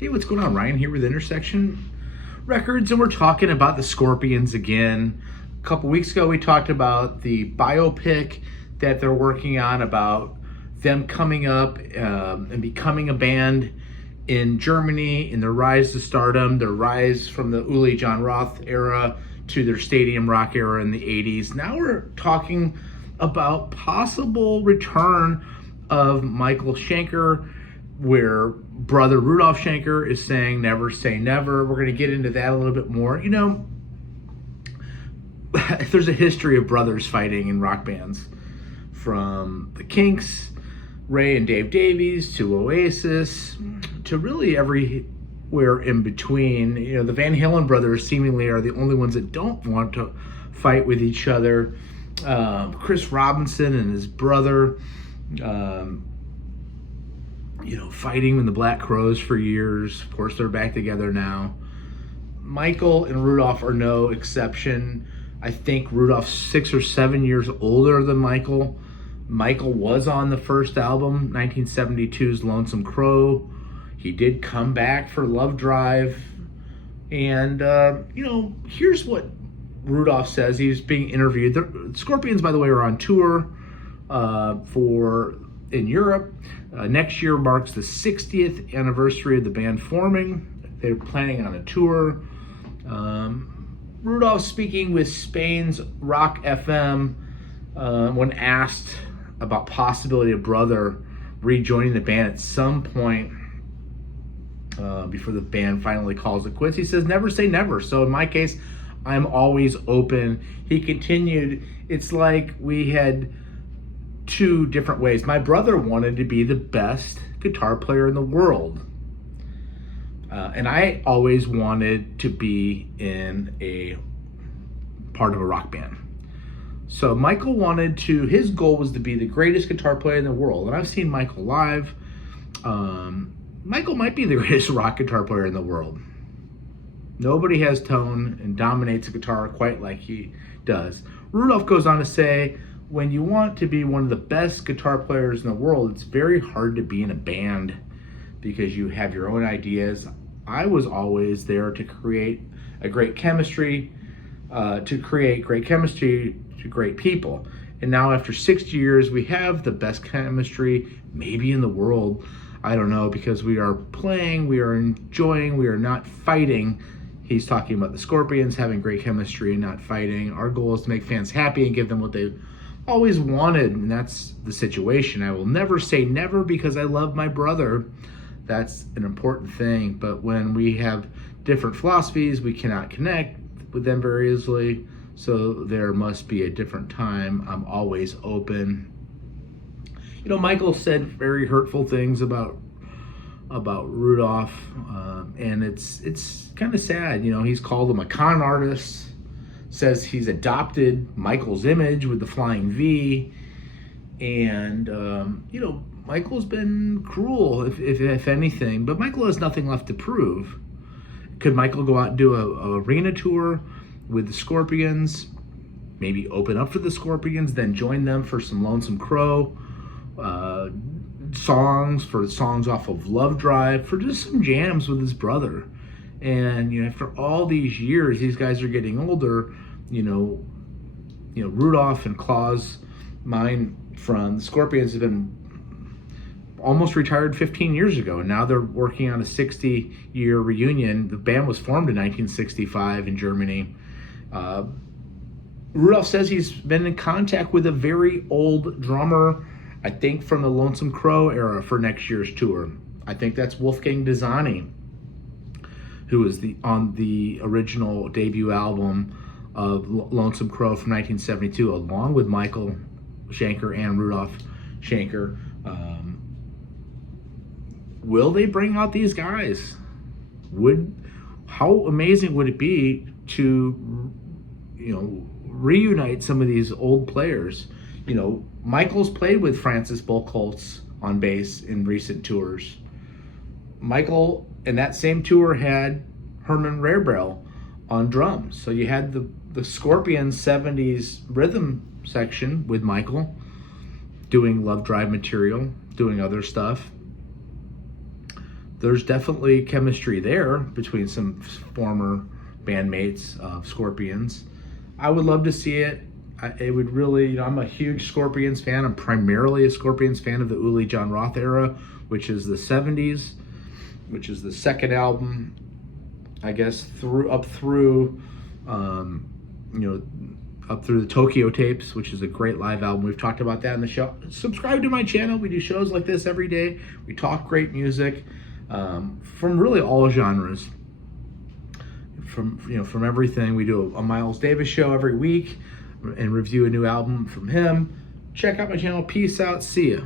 Hey, what's going on? Ryan here with Intersection Records, and we're talking about the Scorpions again. A couple weeks ago, we talked about the biopic that they're working on about them coming up and becoming a band in Germany, in their rise to stardom, their rise from the Uli John Roth era to their stadium rock era in the 80s. Now we're talking about possible return of Michael Schenker, where brother Rudolf Schenker is saying never say never. We're going to get into that a little bit more. You know, there's a history of brothers fighting in rock bands, from the Kinks, Ray and Dave Davies, to Oasis, to really everywhere in between. You know, the Van Halen brothers seemingly are the only ones that don't want to fight with each other. Chris Robinson and his brother, fighting with the Black Crowes for years. Of course, they're back together now. Michael and Rudolf are no exception. I think Rudolph's 6 or 7 years older than Michael. Michael was on the first album, 1972's Lonesome Crow. He did come back for Love Drive. And, here's what Rudolf says. He's being interviewed. The Scorpions, by the way, are on tour in Europe. Next year marks the 60th anniversary of the band forming. They're planning on a tour. Rudolf speaking with Spain's Rock FM when asked about possibility of brother rejoining the band at some point before the band finally calls it quits. He says, never say never. So in my case, I'm always open. He continued, it's like we had two different ways. My brother wanted to be the best guitar player in the world. And I always wanted to be in a part of a rock band. So Michael his goal was to be the greatest guitar player in the world. And I've seen Michael live. Michael might be the greatest rock guitar player in the world. Nobody has tone and dominates a guitar quite like he does. Rudolf goes on to say, when you want to be one of the best guitar players in the world, it's very hard to be in a band because you have your own ideas. I was always there to create great chemistry to great people. And now after 6 years, we have the best chemistry maybe in the world. I don't know, because we are playing, we are enjoying, we are not fighting. He's talking about the Scorpions having great chemistry and not fighting. Our goal is to make fans happy and give them what they always wanted, and that's the situation. I will never say never because I love my brother. That's an important thing. But when we have different philosophies, we cannot connect with them very easily. So there must be a different time. I'm always open. You know, Michael said very hurtful things about Rudolf, and it's kind of sad. You know, he's called him a con artist. Says he's adopted Michael's image with the flying V, and Michael's been cruel, if anything. But Michael has nothing left to prove. Could Michael go out and do a arena tour with the Scorpions? Maybe open up for the Scorpions, then join them for some Lonesome Crow songs off of Love Drive, for just some jams with his brother. And after all these years, these guys are getting older. Rudolph and Klaus Meine from the Scorpions have been almost retired 15 years ago, and now they're working on a 60-year reunion. The band was formed in 1965 in Germany. Rudolph says he's been in contact with a very old drummer, I think from the Lonesome Crow era, for next year's tour. I think that's Wolfgang Desani, who was on the original debut album of Lonesome Crow from 1972, along with Michael Schenker and Rudolf Schenker. Will they bring out these guys? How amazing would it be to, reunite some of these old players? Michael's played with Francis Buchholz on bass in recent tours. Michael, in that same tour, had Herman Rarebrell on drums. So you had the Scorpions 70s rhythm section with Michael doing Love Drive material, doing other stuff. there's definitely chemistry there between some former bandmates of Scorpions. I would love to see it. It would really, I'm a huge Scorpions fan. I'm primarily a Scorpions fan of the Uli John Roth era, which is the 70s, which is the second album, I guess, up through the Tokyo tapes, which is a great live album. We've talked about that in the show. Subscribe to my channel. We do shows like this every day. We talk great music from really all genres. From everything. We do a Miles Davis show every week and review a new album from him. Check out my channel. Peace out. See ya.